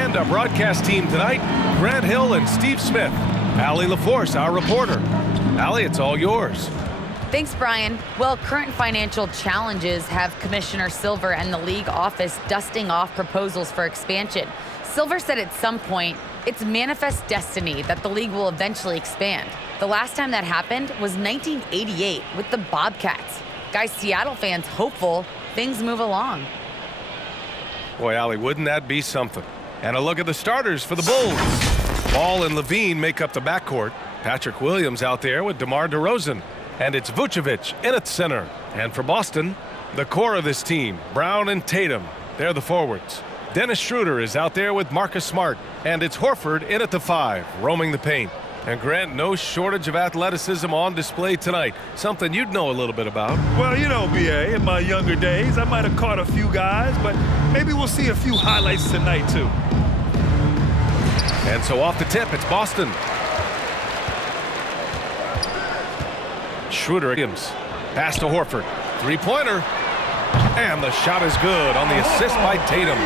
And our broadcast team tonight, Grant Hill and Steve Smith. Allie LaForce, our reporter. Allie, it's all yours. Thanks, Brian. Well, current financial challenges have Commissioner Silver and the league office dusting off proposals for expansion. Silver said at some point, it's manifest destiny that the league will eventually expand. The last time that happened was 1988 with the Bobcats. Guys, Seattle fans hopeful things move along. Boy, Allie, wouldn't that be something? And a look at the starters for the Bulls. Ball and Levine make up the backcourt. Patrick Williams out there with DeMar DeRozan. And it's Vucevic in at center. And for Boston, the core of this team, Brown and Tatum, they're the forwards. Dennis Schroeder is out there with Marcus Smart. And it's Horford in at the 5, roaming the paint. And Grant, no shortage of athleticism on display tonight. Something you'd know a little bit about. Well, you know, B.A., in my younger days, I might have caught a few guys, but maybe we'll see a few highlights tonight, too. And so off the tip, it's Boston. Schroeder Williams. Pass to Horford. Three-pointer. And the shot is good on the assist by Tatum.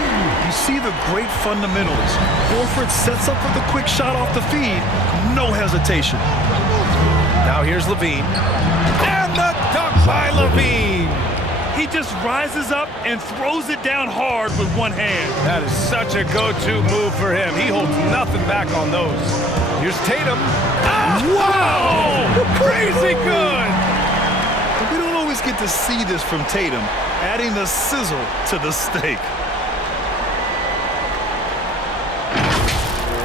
You see the great fundamentals. Horford sets up with a quick shot off the feed. No hesitation. Now here's Levine. And the dunk by Levine. He just rises up and throws it down hard with one hand. That is such a go-to move for him. He holds nothing back on those. Here's Tatum. Wow! Crazy good! We don't always get to see this from Tatum, adding the sizzle to the steak.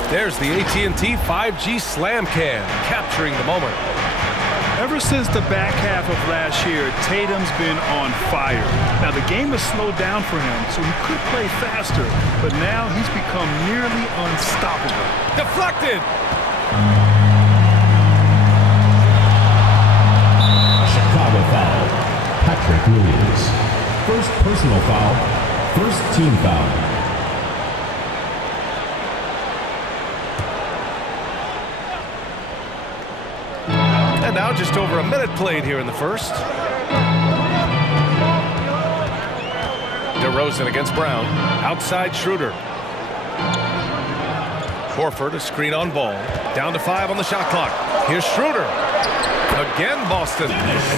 There's the AT&T 5G Slam Cam, capturing the moment. Ever since the back half of last year, Tatum's been on fire. Now, the game has slowed down for him, so he could play faster, but now he's become nearly unstoppable. Deflected! Chicago foul. Patrick Williams. First personal foul. First team foul. And now just over a minute played here in the first. DeRozan against Brown. Outside Schroeder. Horford, a screen on ball. Down to 5 on the shot clock. Here's Schroeder. Again, Boston.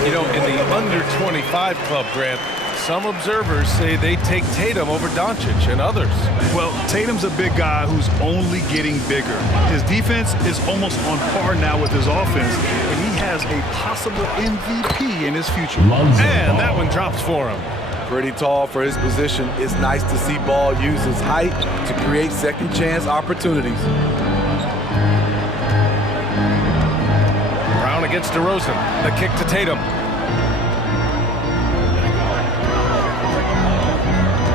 You know, in the under-25 club, Grant, some observers say they take Tatum over Doncic and others. Well, Tatum's a big guy who's only getting bigger. His defense is almost on par now with his offense, and he has a possible MVP in his future. And that one drops for him. Pretty tall for his position. It's nice to see Ball use his height to create second chance opportunities. Brown against DeRozan. The kick to Tatum.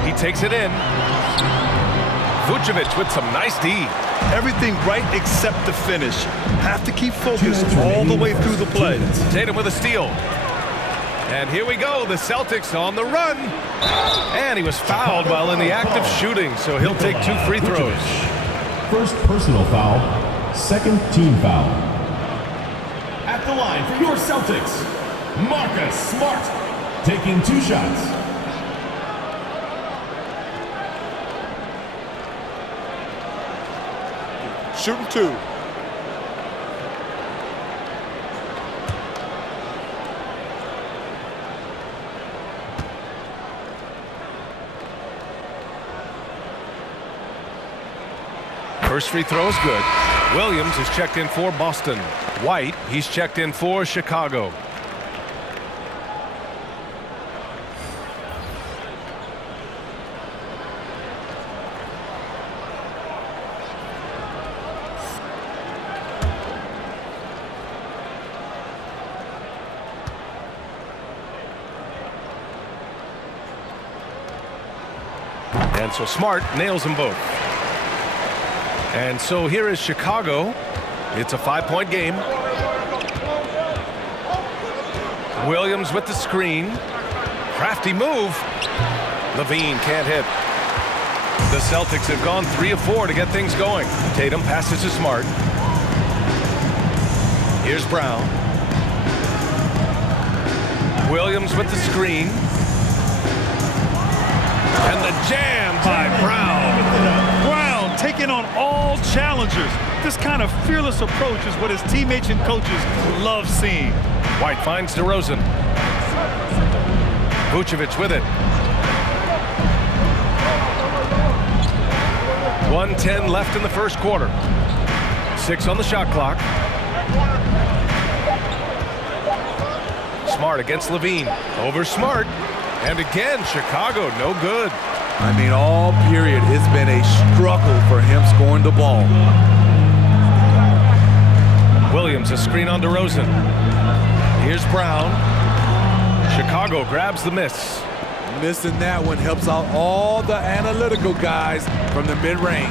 He takes it in. Vucevic with some nice D. Everything right except the finish. Have to keep focused all the way through the play. Tatum with a steal. And here we go, the Celtics on the run. And he was fouled while in the act of shooting, so he'll take 2 free throws. First personal foul. Second team foul. At the line for your Celtics, Marcus Smart, taking 2 shots. Shooting 2. First free throw is good. Williams is checked in for Boston. White, he's checked in for Chicago. And so Smart nails them both. And so here is Chicago. It's a 5-point game. Williams with the screen. Crafty move. Levine can't hit. The Celtics have gone 3 of 4 to get things going. Tatum passes to Smart. Here's Brown. Williams with the screen. And the jam by Brown. Brown takes on all challengers. This kind of fearless approach is what his teammates and coaches love seeing. White finds DeRozan. Vucevic with it. 1:10 left in the first quarter. 6 on the shot clock. Smart against Levine. Over Smart. And again, Chicago, no good. I mean, all period, it's been a struggle for him scoring the ball. Williams, a screen on DeRozan. Here's Brown. Chicago grabs the miss. Missing that one helps out all the analytical guys from the mid-range.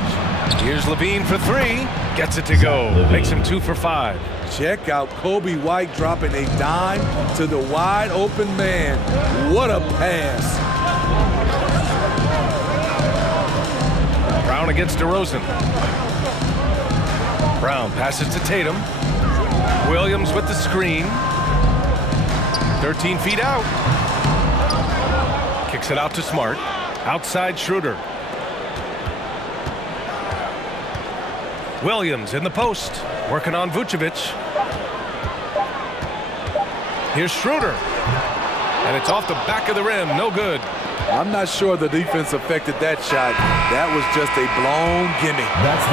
Here's Levine for 3. Gets it to go. Makes him 2 for 5. Check out Kobe White dropping a dime to the wide open man. What a pass. Brown against DeRozan. Brown passes to Tatum. Williams with the screen. 13 feet out. Kicks it out to Smart. Outside Schroeder. Williams in the post. Working on Vucevic. Here's Schroeder. And it's off the back of the rim. No good. I'm not sure the defense affected that shot. That was just a blown gimme.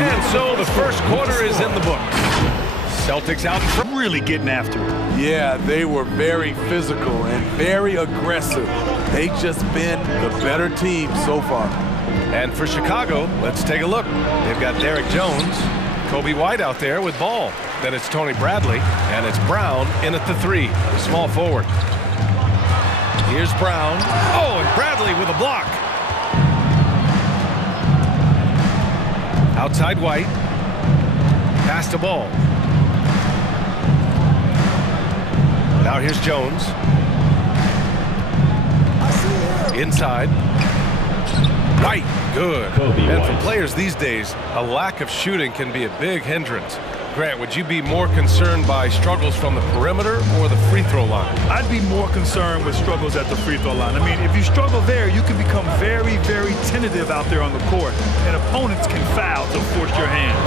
And so the first quarter is in the books. Celtics out in front. Really getting after it. Yeah, they were very physical and very aggressive. They've just been the better team so far. And for Chicago, let's take a look. They've got Derek Jones, Kobe White out there with ball. Then it's Tony Bradley, and it's Brown in at the 3, the small forward. Here's Brown. Oh, and Bradley with a block. Outside White. Pass the ball. Now here's Jones. Inside. White, good. And for players these days, a lack of shooting can be a big hindrance. Grant, would you be more concerned by struggles from the perimeter or the free throw line? I'd be more concerned with struggles at the free throw line. I mean, if you struggle there, you can become very, very tentative out there on the court, and opponents can foul to force your hand.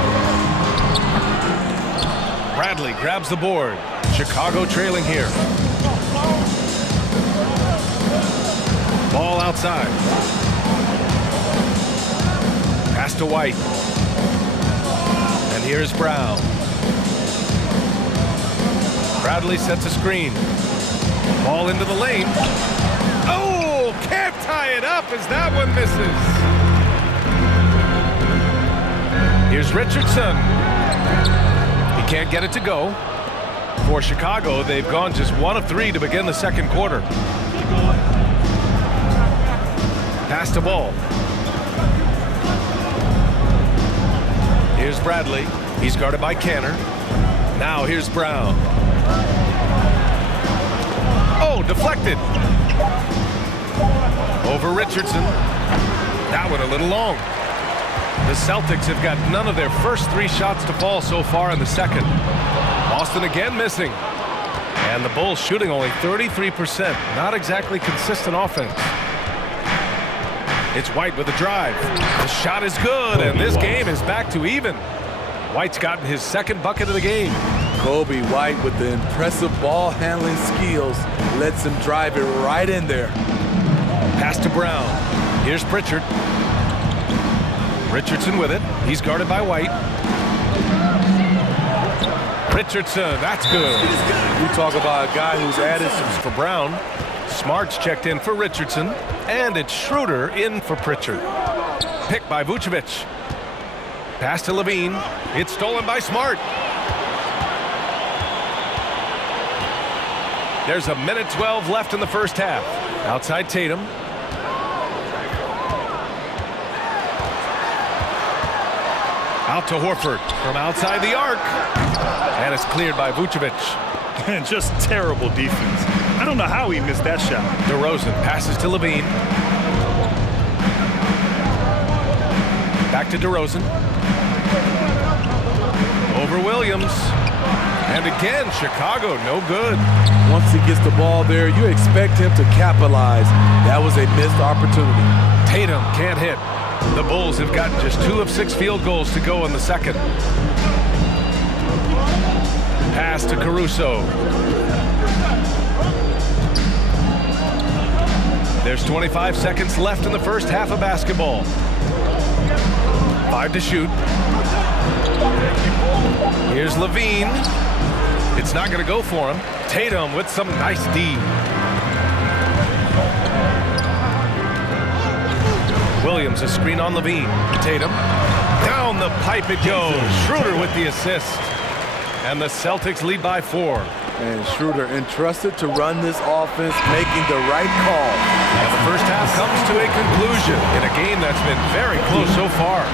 Bradley grabs the board. Chicago trailing here. Ball outside. Pass to White. And here's Brown. Bradley sets a screen. Ball into the lane. Oh, can't tie it up as that one misses. Here's Richardson. He can't get it to go. For Chicago, they've gone just 1 of 3 to begin the second quarter. Pass to ball. Here's Bradley. He's guarded by Canner. Now here's Brown. Oh, deflected. Over Richardson. That one a little long. The Celtics have got none of their first 3 shots to fall so far in the second. Boston again missing. And the Bulls shooting only 33%. Not exactly consistent offense. It's White with a drive. The shot is good, and this game is back to even. White's gotten his second bucket of the game. Kobe White with the impressive ball handling skills lets him drive it right in there. Pass to Brown. Here's Pritchard. Richardson with it. He's guarded by White. Richardson, that's good. You talk about a guy who's added some. For Brown. Smart's checked in for Richardson. And it's Schroeder in for Pritchard. Picked by Vucevic. Pass to Levine. It's stolen by Smart. There's a minute 12 left in the first half. Outside Tatum. Out to Horford from outside the arc. And it's cleared by Vucevic. And just terrible defense. I don't know how he missed that shot. DeRozan passes to Levine. Back to DeRozan. Over Williams. And again, Chicago, no good. Once he gets the ball there, you expect him to capitalize. That was a missed opportunity. Tatum can't hit. The Bulls have gotten just 2 of 6 field goals to go in the second. Pass to Caruso. There's 25 seconds left in the first half of basketball. 5 to shoot. Here's Levine. It's not going to go for him. Tatum with some nice D. Williams, a screen on Levine. Tatum. Down the pipe it goes. Schroeder with the assist. And the Celtics lead by 4. And Schroeder entrusted to run this offense, making the right call. And the first half comes to a conclusion in a game that's been very close so far.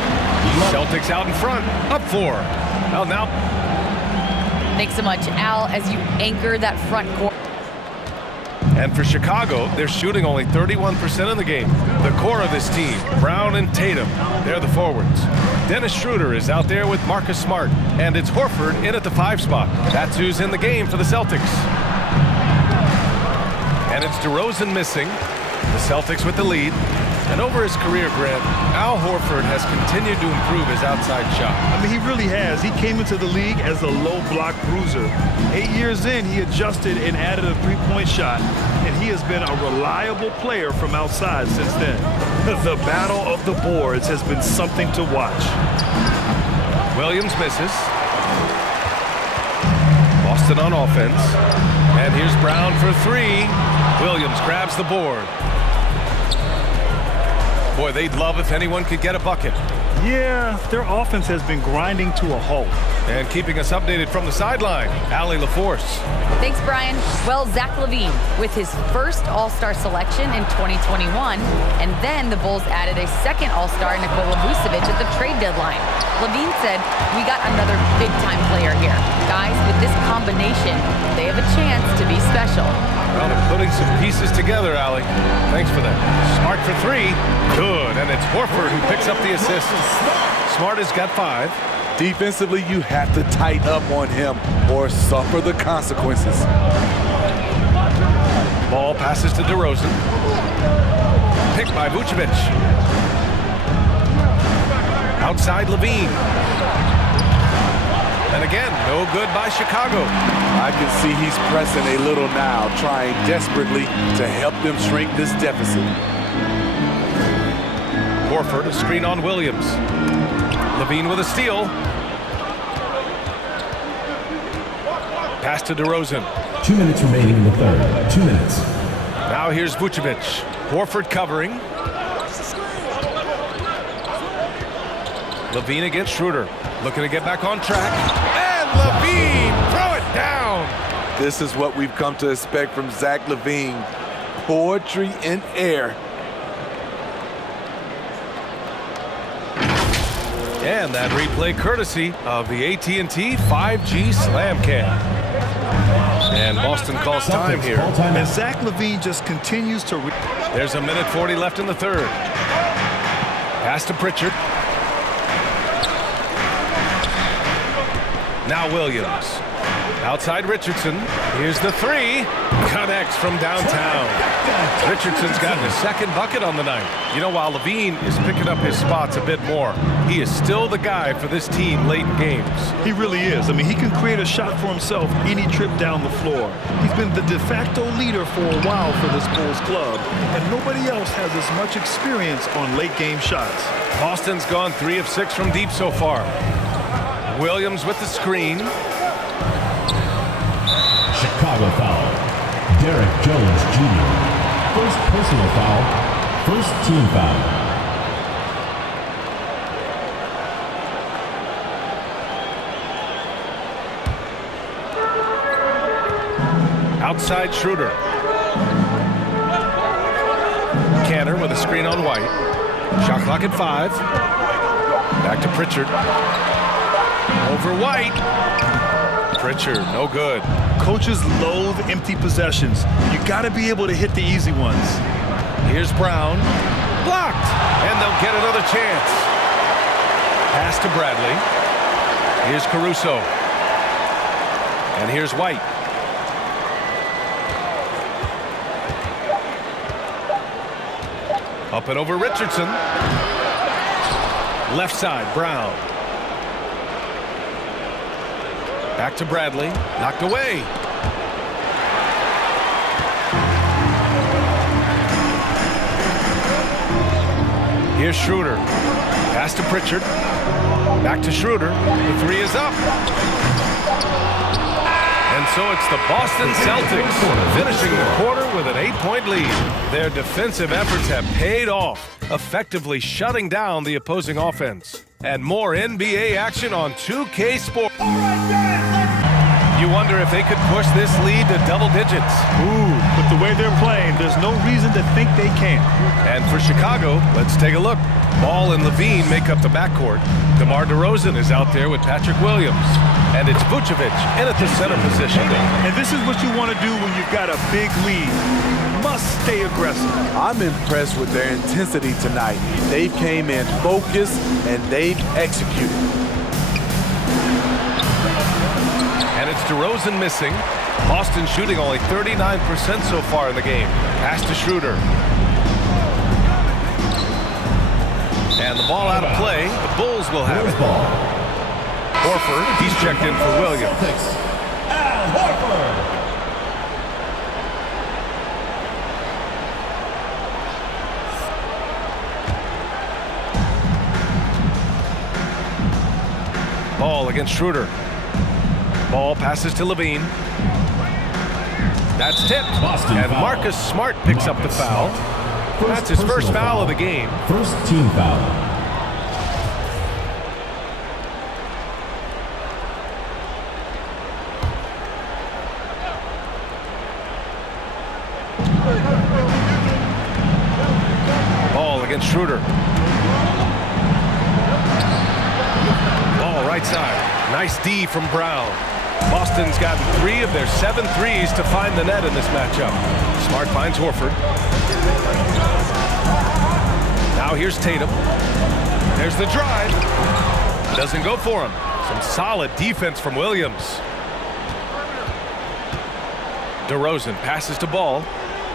Celtics out in front, up 4. Well, now. Thanks so much, Al, as you anchor that front court. And for Chicago, they're shooting only 31% in the game. The core of this team, Brown and Tatum, they're the forwards. Dennis Schroeder is out there with Marcus Smart, and it's Horford in at the 5 spot. That's who's in the game for the Celtics. And it's DeRozan missing. The Celtics with the lead. And over his career, Grant, Al Horford has continued to improve his outside shot. I mean, he really has. He came into the league as a low block bruiser. 8 years in, he adjusted and added a three-point shot, and he has been a reliable player from outside since then. The battle of the boards has been something to watch. Williams misses. Boston on offense. And here's Brown for 3. Williams grabs the board. Boy, they'd love if anyone could get a bucket. Yeah, their offense has been grinding to a halt. And keeping us updated from the sideline, Allie LaForce. Thanks, Brian. Well, Zach LaVine with his first All-Star selection in 2021, and then the Bulls added a second All-Star, Nikola Vucevic, at the trade deadline. LaVine said, "We got another big-time player here. Guys, with this combination, they have a chance to be special." Well, they're putting some pieces together, Allie. Thanks for that. Smart for 3. Good. And it's Horford who picks up the assist. Smart has got 5. Defensively, you have to tighten up on him or suffer the consequences. Ball passes to DeRozan. Picked by Vucevic. Outside Levine. And again, no good by Chicago. I can see he's pressing a little now, trying desperately to help them shrink this deficit. Horford, a screen on Williams. Levine with a steal. Pass to DeRozan. 2 minutes remaining in the third. 2 minutes. Now here's Vucevic. Horford covering. Levine against Schroeder. Looking to get back on track. And Levine, throw it down. This is what we've come to expect from Zach LaVine. Poetry in air. And that replay courtesy of the AT&T 5G Slam Cam. And Boston calls time here. And Zach LaVine just continues to... There's a minute 40 left in the third. Pass to Pritchard. Now Williams. Outside Richardson. Here's the 3. Connects from downtown. Richardson's gotten his second bucket on the night. You know, while Levine is picking up his spots a bit more, he is still the guy for this team late in games. He really is. I mean, he can create a shot for himself any trip down the floor. He's been the de facto leader for a while for this Bulls club, and nobody else has as much experience on late game shots. Boston's gone 3 of 6 from deep so far. Williams with the screen. Chicago foul. Derek Jones Jr. First personal foul. First team foul. Outside Schroeder. Cantor with a screen on White. Shot clock at 5. Back to Pritchard. Over White. Pritchard, no good. Coaches loathe empty possessions. You got to be able to hit the easy ones. Here's Brown. Blocked. And they'll get another chance. Pass to Bradley. Here's Caruso. And here's White. Up and over Richardson. Left side, Brown. Back to Bradley. Knocked away. Here's Schroeder. Pass to Pritchard. Back to Schroeder. The three is up. And so it's the Boston Celtics finishing the quarter with an 8-point lead. Their defensive efforts have paid off, effectively shutting down the opposing offense. And more NBA action on 2K Sports. You wonder if they could push this lead to double digits. Ooh, with the way they're playing, there's no reason to think they can't. And for Chicago, let's take a look. Ball and Levine make up the backcourt. DeMar DeRozan is out there with Patrick Williams. And it's Vucevic in at the center position. And this is what you want to do when you've got a big lead. You must stay aggressive. I'm impressed with their intensity tonight. They came in focused and they've executed. And it's DeRozan missing. Boston shooting only 39% so far in the game. Pass to Schroeder. And the ball out of play. The Bulls will have it. Horford, he's checked in for Williams. Al Horford. Ball against Schroeder. Ball passes to Levine. That's tipped. And Marcus Smart picks up the foul. That's his first foul of the game. First team foul. Ball against Schroeder. Ball right side. Nice D from Brown. Boston's gotten 3 of their 7 threes to find the net in this matchup. Smart finds Horford. Now here's Tatum. There's the drive. Doesn't go for him. Some solid defense from Williams. DeRozan passes to Ball.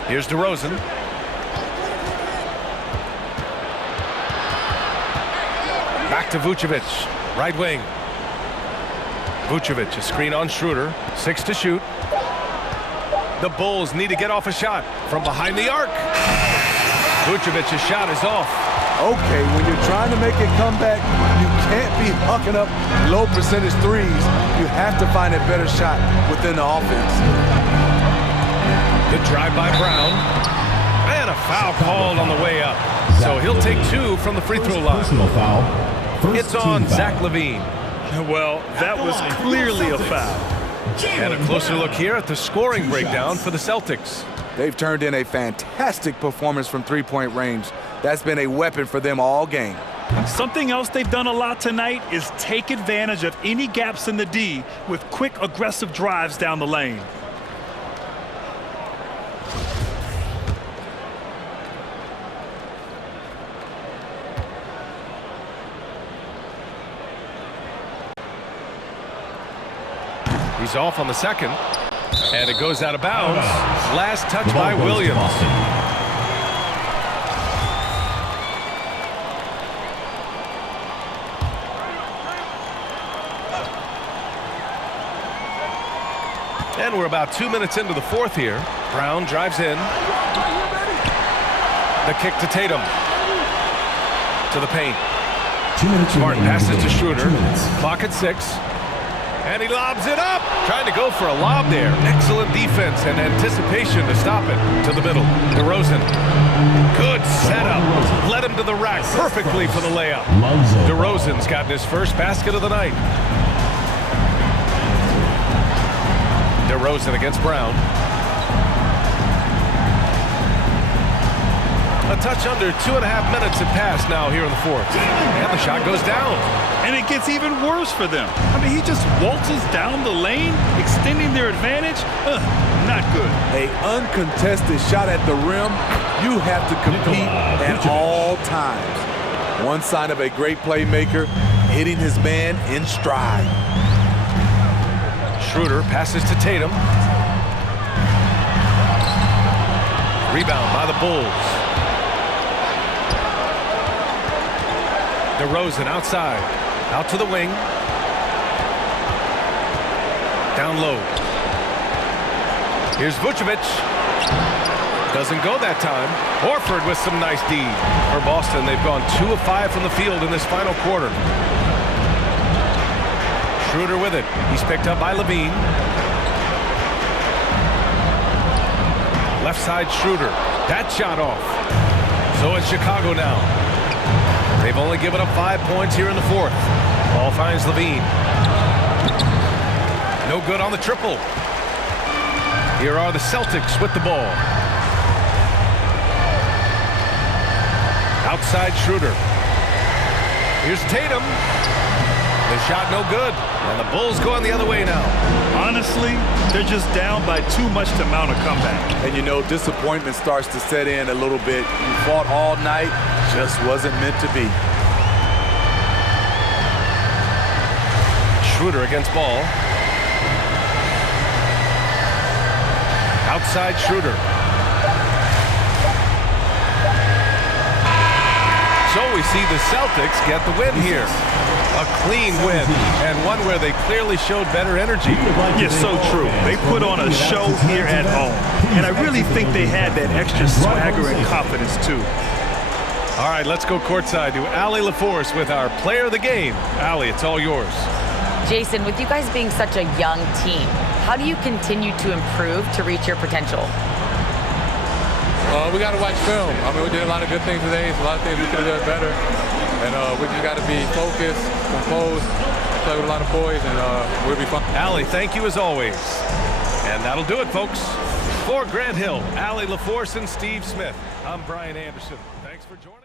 Here's DeRozan. Back to Vucevic. Right wing. Vucevic, a screen on Schroeder. 6 to shoot. The Bulls need to get off a shot from behind the arc. Vucevic's shot is off. Okay, when you're trying to make a comeback, you can't be hucking up low percentage threes. You have to find a better shot within the offense. Good drive by Brown. And a foul called on the way up. So he'll take 2 from the free throw line. Personal foul. First It's on team foul. Zach LaVine. Well, that was clearly a foul. And a closer look here at the scoring breakdown for the Celtics. They've turned in a fantastic performance from three-point range. That's been a weapon for them all game. Something else they've done a lot tonight is take advantage of any gaps in the D with quick, aggressive drives down the lane. He's off on the second. And it goes out of bounds. Last touch by Williams. And we're about 2 minutes into the fourth here. Brown drives in. The kick to Tatum. To the paint. 2 minutes. Smart passes to Schroeder. 2 minutes. Clock at 6. And he lobs it up. Trying to go for a lob there. Excellent defense and anticipation to stop it. To the middle. DeRozan. Good setup. Led him to the rack perfectly for the layup. DeRozan's gotten his first basket of the night. DeRozan against Brown. A touch under 2.5 minutes have passed now here in the fourth. And the shot goes down. And it gets even worse for them. I mean, he just waltzes down the lane, extending their advantage. Not good. An uncontested shot at the rim, you have to compete at all times. One sign of a great playmaker, hitting his man in stride. Schroeder passes to Tatum. Rebound by the Bulls. DeRozan outside. Out to the wing. Down low. Here's Vucevic. Doesn't go that time. Horford with some nice D. For Boston, they've gone 2 of 5 from the field in this final quarter. Schroeder with it. He's picked up by Levine. Left side Schroeder. That shot off. So it's Chicago now. They've only given up 5 points here in the fourth. Ball finds Levine. No good on the triple. Here are the Celtics with the ball. Outside Schroeder. Here's Tatum. The shot no good. And the Bulls going the other way now. Honestly, they're just down by too much to mount a comeback. And you know, disappointment starts to set in a little bit. You fought all night, just wasn't meant to be. Schroeder against Ball. Outside Schroeder. So we see the Celtics get the win here. A clean win, and one where they clearly showed better energy. Yes, so true. They put on a show here at home, and I really think they had that extra swagger and confidence, too. All right, let's go courtside to Allie LaForce with our player of the game. Allie, it's all yours. Jason, with you guys being such a young team, how do you continue to improve to reach your potential? We got to watch film. I mean, we did a lot of good things today. A lot of things we could have done better. And we just got to be focused, composed, play with a lot of boys, and we'll be fine. Allie, thank you as always. And that'll do it, folks. For Grant Hill, Allie LaForce, and Steve Smith, I'm Brian Anderson. Thanks for joining.